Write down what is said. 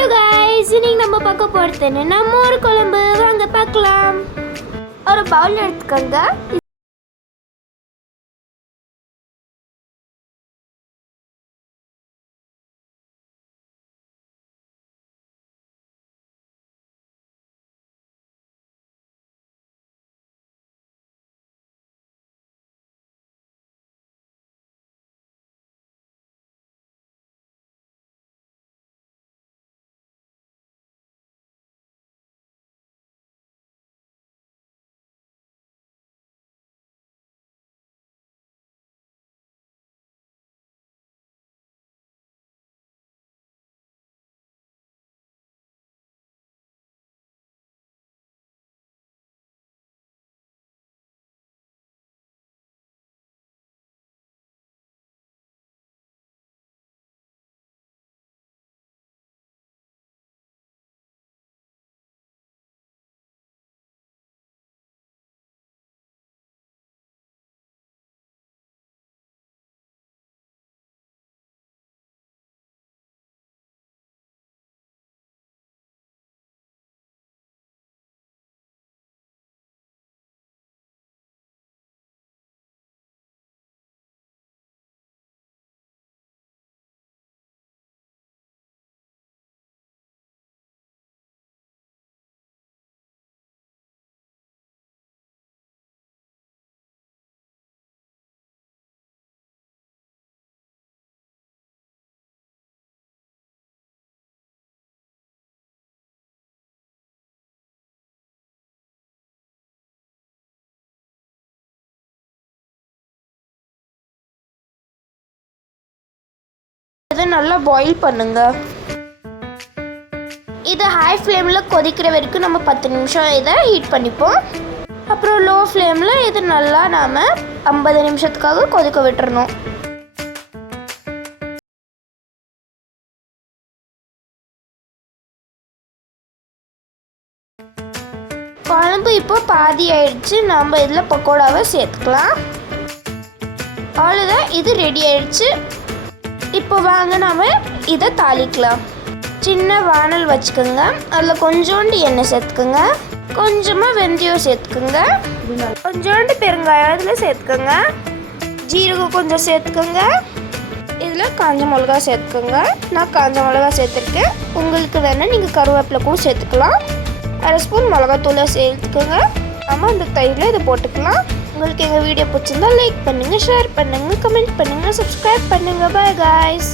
Hello guys, இன்னைக்கு நம்ம பார்க்க போறது என்னன்னா மோர் குழம்பு. வாங்க பார்க்கலாம். ஒரு பவுல் எடுத்துக்கங்க. இதை நல்லா பாயில் பண்ணுங்க. இது ஹை ஃப்ளேமில் கொதிக்கிற வரைக்கும் நம்ம 10 நிமிஷம் இதை ஹீட் பண்ணிப்போம். அப்புறம் லோ ஃப்ளேமில் இது நல்லா நாம் 50 நிமிஷத்துக்காக கொதிக்க விட்டுறணும். குழம்பு இப்போ பாதி ஆயிடுச்சு. நம்ம இதில் பக்கோடாவை சேர்த்துக்கலாம். அவ்வளோதான், இது ரெடி ஆயிடுச்சு. இப்போ வாங்க நாம் இதை தாளிக்கலாம். சின்ன வானல் வச்சுக்கோங்க. அதில் கொஞ்சோண்டு எண்ணெய் சேர்த்துக்கோங்க. கொஞ்சமாக வெந்தயம் சேர்த்துக்கோங்க. கொஞ்சோண்டு பெருங்காயம் இதில் சேர்த்துக்கோங்க. ஜீரகம் கொஞ்சம் சேர்த்துக்கோங்க. இதில் காஞ்ச மிளகா சேர்த்துக்கோங்க. நான் காஞ்ச மிளகா சேர்த்துருக்கேன். உங்களுக்கு வேணால் நீங்கள் கருவேப்பிலை கூட சேர்த்துக்கலாம். 1/2 ஸ்பூன் மிளகாத்தூளை சேர்த்துக்கோங்க. நம்ம அந்த தயிரில் இதை போட்டுக்கலாம். உங்களுக்கு எங்கள் வீடியோ பிடிச்சிருந்தா லைக் பண்ணுங்கள், ஷேர் பண்ணுங்கள், கமெண்ட் பண்ணுங்கள், சப்ஸ்கிரைப் பண்ணுங்கள். பாய் गाइस.